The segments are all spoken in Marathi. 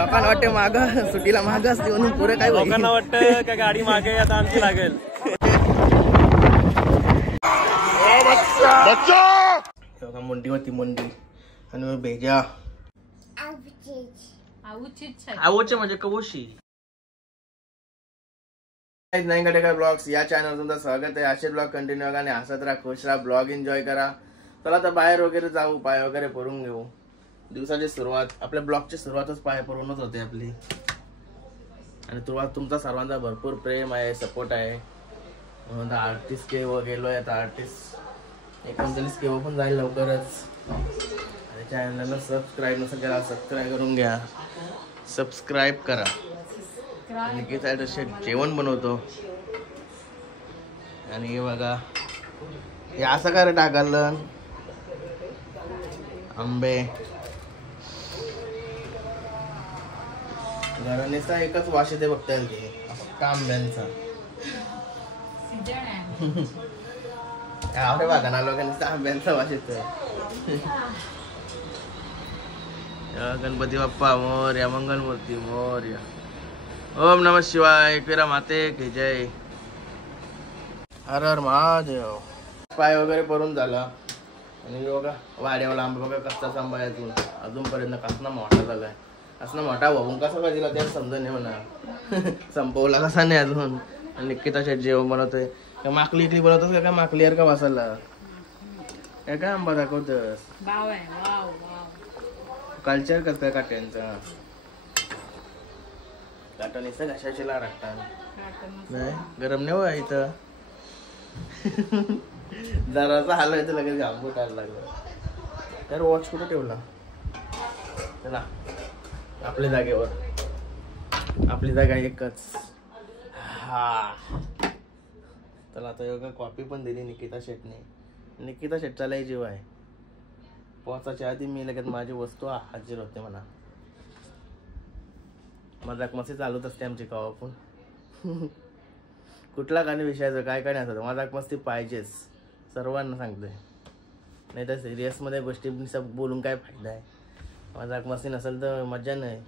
लोकांना वाटते माग सुट्टीला माग असते म्हणून पुढे काय लोकांना वाटतं का गाडी मागे आता आमची लागेल. मुंडी होती मुंडी आणि भेजा आवचे म्हणजे कवशी. नाही कडे काय ब्लॉग्स या चॅनल तुमचं स्वागत आहे. असे ब्लॉग कंटिन्यू करा आणि हसत राहा, खुश राहा, ब्लॉग एन्जॉय करा. चला तर बाहेर वगैरे जाऊ, पाय वगैरे परून घेऊ. दिवसाची सुरुवात आपल्या ब्लॉगची सुरुवातच पाय परूनच होते आपली. आणि तुमचा सर्वांचा भरपूर प्रेम आहे, सपोर्ट आहे. म्हणून आर्टिस्ट केव गेलोय आता. आर्टिस्ट 39 केव पण जाईल लवकरच. आणि चॅनलला सबस्क्राईब नसेल करा, सबस्क्राईब करून घ्या. सबस्क्राईब करा. निकिता जेवण बनवतो. आणि हे बघा हे असं काय टाकलं आंबे. घरानेचा एकच वास येते बघता येईल ते आंब्यांचा. आवडे बघा ना लोकांनी आंब्यांचा वास येतोय. गणपती बाप्पा मोरया, मंगलमूर्ती मोरया. ओम नमः शिवाय. एकविरा माते की जय. हर हर महादेव. पाय वगैरे परून झाला. आणि बघा वाड्यावाला आंबा बघा कच्चा आंबा आहे अजूनपर्यंत. कसला मोठा झालाय. असला मोठा वाहून कसा काय दिला त्याला समजा नाही म्हणा. संपवला कसा नाही अजून. आणि निकिता शेट जेवण बनवतोय. का माकली इकली बनवतोस का माकली यार का वासाला काय आंबा दाखवतस. कल्चर कसं काय काट्यांचा. काटा नुसतं घशाशीला राखतात नाही गरम नाही हो इथं. जरासा हलवायचं लगेच घाम फुटायला लागलं. तर वॉच कुठे ठेवला. चला आपल्या जागेवर. आपली जागा एकच. हा चला आता योगा कॉपी पण दिली निकिता शेटने. निकिता शेटचा लय जीव आहे. पोचाच्या आधी मी लगेच माझी वस्तू हाजीर होते म्हणा. मजाक मस्ती चालूच असते आमची कवा पण. कुठला काही विषयाचं काय काय नाही असतं. मजाक मस्ती पाहिजेच सर्वांना सांगतोय. नाही तर सिरियसमध्ये गोष्टी सब बोलून काय फायदा आहे. मजाक मस्ती नसेल तर मजा नाही.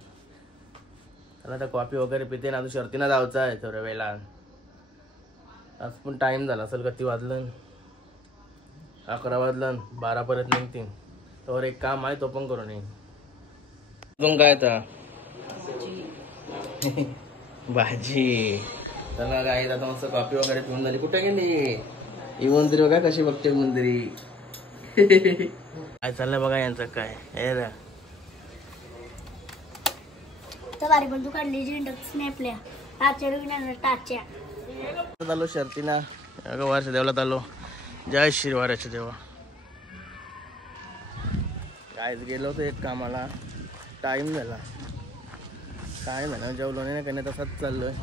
त्याला तर कॉफी वगैरे पिते ना. तू शर्तीनं जायचं आहे थोड्या वेळेला. आज पण टाईम झाला असेल. किती वाजलं 11 वाजलं. 12 परत निघतील. तर एक काम आहे तो पण करून येईन. अजून काय तर भाजी. चला काय आता मस्त कॉफी वगैरे पिऊन झाली. कुठे गेली ही मंदिरी बघा कशी बघते मंदिरी. काय चाललंय बघा यांचं काय. हे रा बंधू काढली आलो शर्तीना वारच्या देवलात आलो. जय श्री वाऱ्याच्या देवा. काय गेलो होतो एक कामाला. टाइम झाला. काय म्हणा जेवलो नाही का तसाच चाललोय.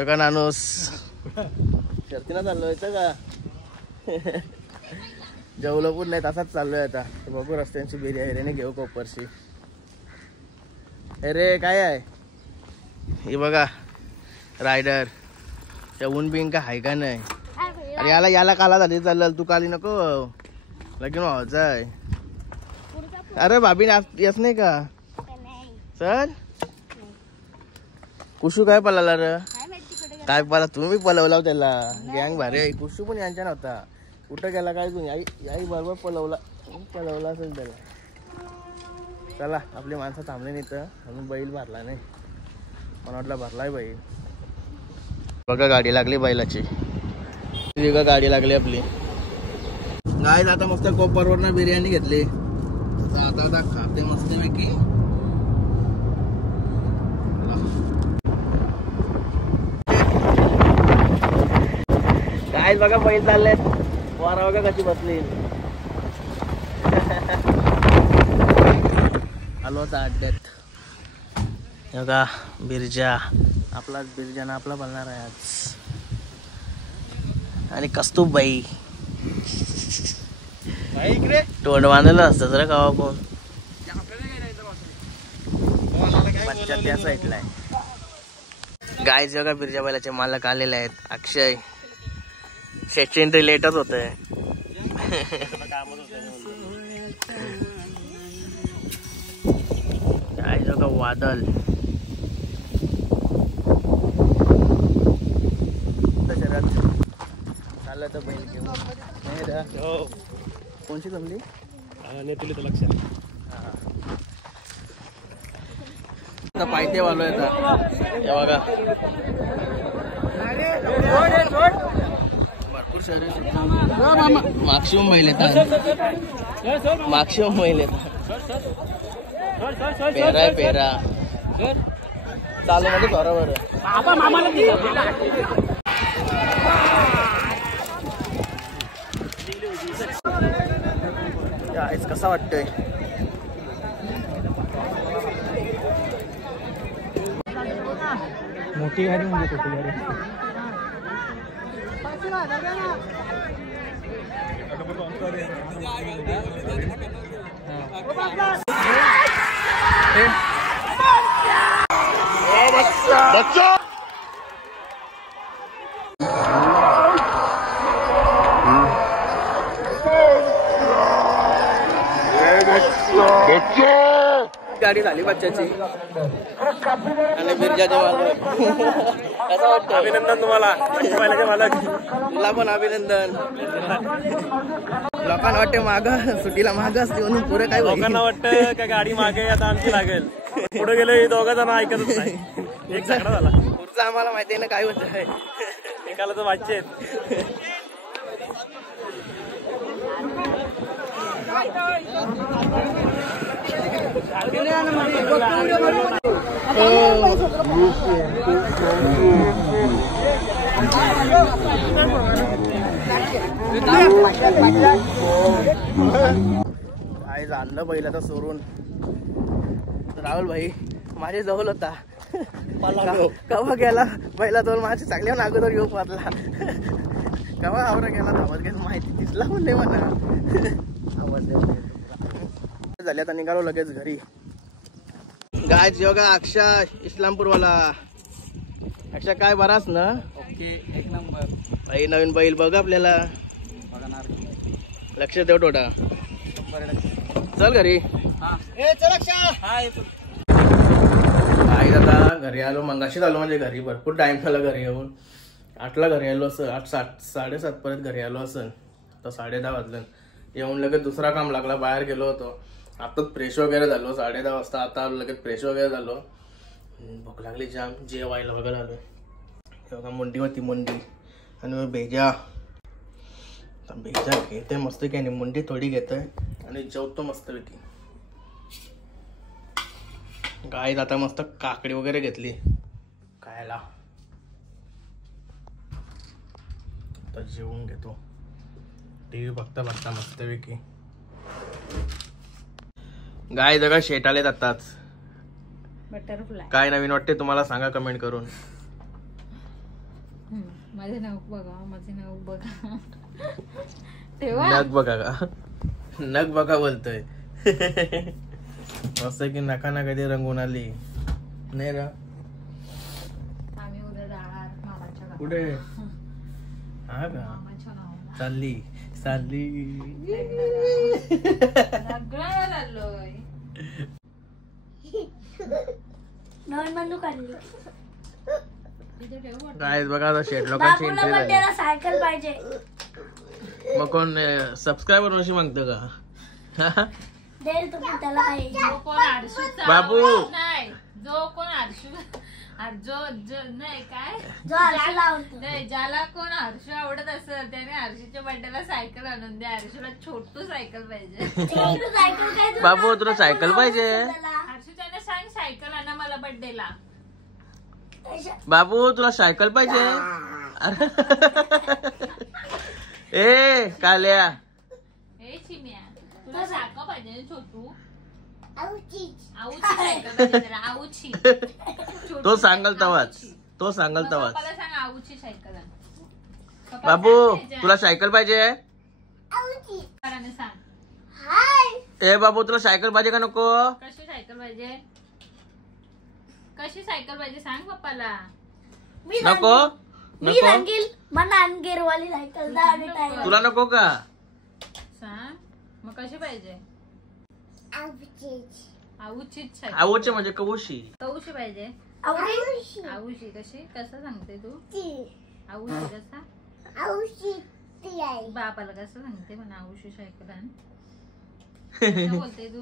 एका नानूस शर्तीना चाललोय का. जेवलो पण नाही तसाच चाललोय आता. बघू रस्त्यांची बिर्याणी घेऊ कोपरशी. अरे काय आहे हे बघा रायडर. त्या ऊन बिन का हाय का नाही. अरे याला काला झाली चाललं. तू काली नको लगेच व्हायचंय. अरे भाभी येस नाही का सर. कुशू काय पळाला र. काय पळा तुम्ही पळवला त्याला. गँग भारी. कुशू पण यांच्या नव्हता. कुठं गेला काय तुम्ही. आई बरोबर पळवला असेल त्याला. चला आपली माणसं थांबले नाही तर अजून बैल भरला नाही. मला वाटलं भरलाय बैल. बघा गाडी लागली बैलाची. गाडी लागली आपली. गाय आता मस्त कोपरवरनं बिर्याणी घेतली. आता खाते मस्त पैकी. काय बघा बैल चालले. वारा बघा कशी बसली. आलो होता अड्ड्यात. बघा बिरजा. आपलाच बिरजाना आपला बनणार आहे आज. आणि कस्तूबाई तोंड बांधलेलं असतं जरा गावा कोण. बच्चा त्या साईडला आहे. गायच बघा बिरजा बैलाचे मालक आलेले आहेत. अक्षय शेटची एंट्री लेटच होत आहे. काय बघा वादळ. शहरात चाललं तर बैल घेऊन. कोणची जमली नेतली तर लक्षात. आता पायथे वालो येतात हे बघा. भरपूर शहर मॅक्सिमम बैल येतात. मॅक्सिमम बैल येतात. पेरा आहे पेरा चालू मध्ये बरोबर. आईस कसा वाटतोय. मोठी गाडी म्हणजे छोटी गाडी. गाडी झाली बच्चाची आणि बिरजाचे मालक. कसं वाटतं. अभिनंदन तुम्हाला मालक. तुला पण अभिनंदन. लोकांना वाटते माग सुट्टीला माग असते म्हणून पुढे काय लोकांना वाटतं का गाडी मागे आता आमची लागेल. पुढे गेले दोघं जण ऐकतच नाही. एक सगळा झाला. पुढचं आम्हाला माहिती आहे ना काय होत आहे. एकाला तर वाचचे आहेत. काय आणलं पहिलं तर सोडून. राहुल भाई माझ्या जवळ होता. कवा गेला पहिला तो माझ्या चांगल्या अगोदर घेऊ पाहतला. कवा आवरा गेला धावत घेत माहिती दिसला पण नाही मला. झाले आता निघालो लगेच घरी. गाय योगा अक्षा इस्लामपूरवाला. अक्षा काय बराच ना. ओके एक नंबर. भाई नवीन बैल बघ आपल्याला. लक्ष देव टोटा. चल घरी. आई दादा घरी आलो. मंगाशीच आलो म्हणजे घरी भरपूर टाइम झाला घरी येऊन. 8ला घरी आलो असं. 8:30 परत घरी आलो असं. आता 10:30 वाजलं. येऊन लगेच दुसरा काम लागला. बाहेर गेलो होतो. आताच फ्रेश वगैरे झालो 10:30 वाजता. आता लगेच फ्रेश वगैरे झालो. भूक लागली जाम. जेवायला वगैरे आलो. बघा मुंडी होती मुंडी आणि मग भेजा. भेजा घेते मस्त की आणि मुंडी थोडी घेतोय आणि जेवतो मस्त पैकी. गाय आता मस्त काकडी वगैरे घेतली खायला. आता जेवून घेतो. टीव्ही बघता बघता मस्त पैकी. गाय जगा शेटाले जातात. बटरफ्लाय काय नवीन वाटते तुम्हाला सांगा कमेंट करून. माझे नाव बघा. माझे नाव बघा. तेव्हा नग बघा का. नग बघा बोलतोय. मस्त की नका ना कधी रंगून आली नाही रा. आम्ही उद्या जाणार मामाच्या गावाला. कुठे. हा का मामाच्या गावाला. चालली चालली. सगळं चाललोय. नवीन बंदू काढली. तिथे ठेव बटन. काय बघा आता शेट लोकांची बाबूला एंट्री झाली. बड्डेला सायकल पाहिजे. मग कोण सबस्क्रायबर अशी मागतो का. देईल तू त्याला काही. जो कोण आरशूचा बाबू. आवडत नाही. जो कोण आरशू नाही काय जो आरशूला आवडतो. नाही ज्याला कोण हर्षू आवडत असेल त्याने हर्षूच्या बर्थडेला सायकल आणून द्या. हर्षूला छोटू सायकल पाहिजे. छोटू सायकल काय तुला? बाबू तुला सायकल पाहिजे. हर्षू त्याने सांग सायकल आणा मला बर्थडेला. बाबू तुला सायकल पाहिजे. ए काल्या. हे चिम्या तुला सायकल पाहिजे ना छोटू. आऊची. आऊची सायकल पाहिजे त्याला. आऊची. तो सांगल तवाच. तो सांगल मग तवाच. पप्पाला सांग आऊची सायकल आण. पप्पा बाबू सांग त्याच्या. तुला सायकल पाहिजे. आऊची. पप्पाने सांग हाय. ए बाबू तुला सायकल पाहिजे का नको. कशी सायकल पाहिजे. कशी सायकल पाहिजे सांग पप्पाला. मी नको मी नको रंगील मला अनगेरवाली सायकल दा आणि टायर. तुला नको का. सांग मग कशी पाहिजे. आऊचीच सायकल. आवडचे म्हणजे कवशी. कौशी पाहिजे. आवडी आऊशी कशी कसं सांगते तू? ती आऊशी कसा? आवशी ती आहे बापाला कसं सांगते म्हणा आऊशी सायकल आण. कसं बोलते तू?